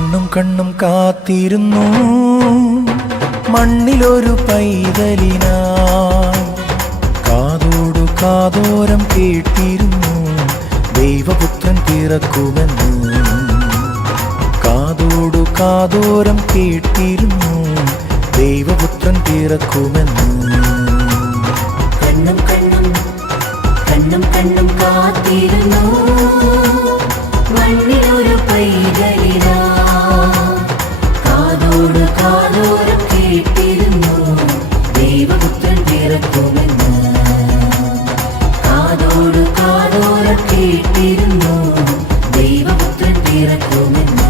കണ്ണും കണ്ണും കാത്തിരുന്നു മണ്ണിലൊരു പൈതലിനായി. കാതോടു കാതോരം കേട്ടിരുന്നു ദൈവപുത്രൻ പിറക്കുമെന്ന്. കാതോടു കാതോരം കേട്ടിരുന്നു ദൈവപുത്രൻ പിറക്കുമെന്ന്. കണ്ണും കണ്ണും കണ്ണും കണ്ണും കാത്തിരുന്നു മണ്ണിലൊരു പൈതലിനാ. കാതോട് കാതോരം കേട്ടിരുന്നു ദൈവപുത്രൻ പിറക്കുമെന്ന്. കാതോട് കാതോരം കേട്ടിരുന്നു ദൈവപുത്രൻ പിറക്കുമെന്ന്.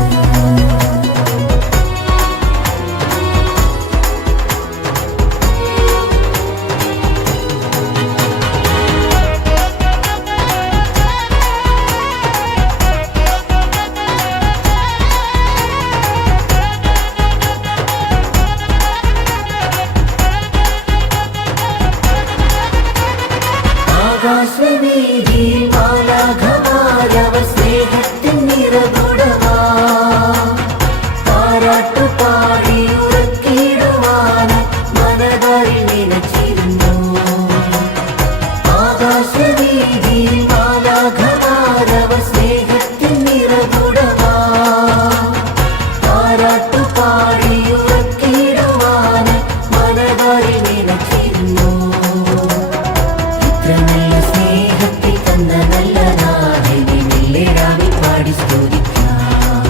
ആകാശവീതിയിൽ മാലാഖമാരവർ സ്നേഹത്തിൻ നിറകുടമാ. താരാട്ടുപാടി ഉറക്കിടുവാൻ മനതാരിൽ നിലച്ചിരുന്നു. ആകാശവീതിയിൽ മാലാഖമാരവർ സ്നേഹത്തിൻ നിറകുടമാ. താരാട്ടുപാടി ഉറക്കിടുവാൻ മനതാരിൽ നിലച്ചിരുന്നു. സ്നേഹത്തിൽ തന്ന നല്ല നാഥനെ മെല്ലെരാവി പാടി സ്തുതിക്കാം.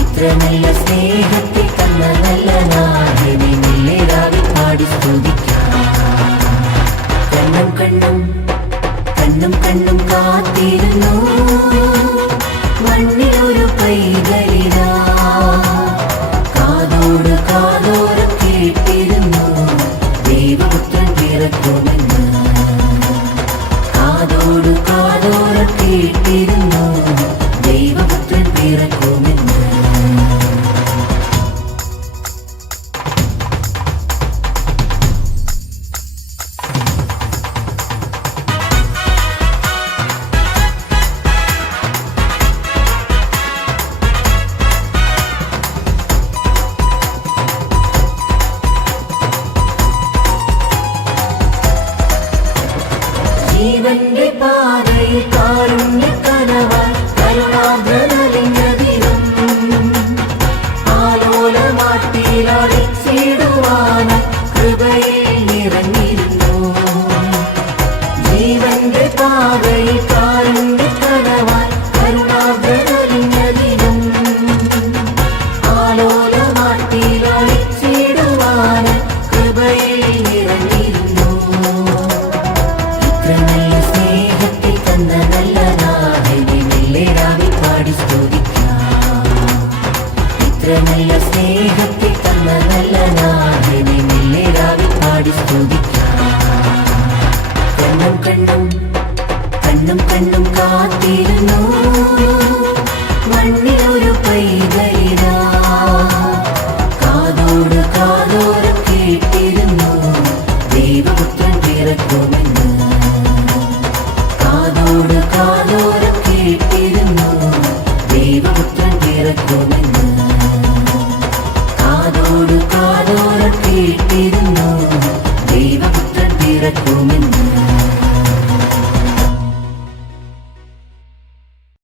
ഇത്ര നല്ല സ്നേഹത്തിൽ തന്ന നല്ല നാഥനെ മെല്ലെരാവി പാടി സ്തുതിക്കാം. കണ്ണും കണ്ണും കണ്ണും കണ്ണും കാത്തിരുന്നു മണ്ണിലൊരു പൈതലിനാ. കാതോട് കാതോരം കേട്ടിരുന്നു ദൈവപുത്രൻ പിറക്കുമെന്ന്. കാതോട് കാതോരം കേട്ടിരുന്നു ദൈവപുത്രൻ പിറക്കുമെന്ന്. ജീവന്റെ പാതയിൽ കാരുണ്യക്കനവായി കരുണാദ്രനലിഞ്ഞതിനും ആലോലമാട്ടിയിലടിച്ചിടുവാൻ കൃപയിൽ നിറഞ്ഞിരുന്നു. ജീവന്റെ പാതയിൽ കാരുണ്യക്കനവായി കരുണാദ്രനലിഞ്ഞതിനും ആലോലമാട്ടിയിലടിച്ചിടുവാൻ കൃപയിൽ നിറഞ്ഞിരുന്നു. സ്നേഹത്തിൽ തന്ന നല്ല നാഥനെ മെല്ലെരാവി പാടി സ്തുതിക്കാം. ഇത്ര നല്ല സ്നേഹത്തിൽ തന്ന നല്ല നാഥനെ മെല്ലെരാവി പാടി സ്തുതിക്കാം. കണ്ണും കണ്ണും കണ്ണും കണ്ണും കാത്തിരുന്നു മണ്ണിലൊരു പൈതലിനാ. കാതോട് കാതോരം കേട്ടിരുന്നു ദൈവപുത്രൻ പിറക്കുമെന്ന്. കാതോട് കാതോരം കേട്ടിരുന്നു ദൈവപുത്രൻ പിറക്കുമെന്ന്. കാതോട് കാതോരം കേട്ടിരുന്നു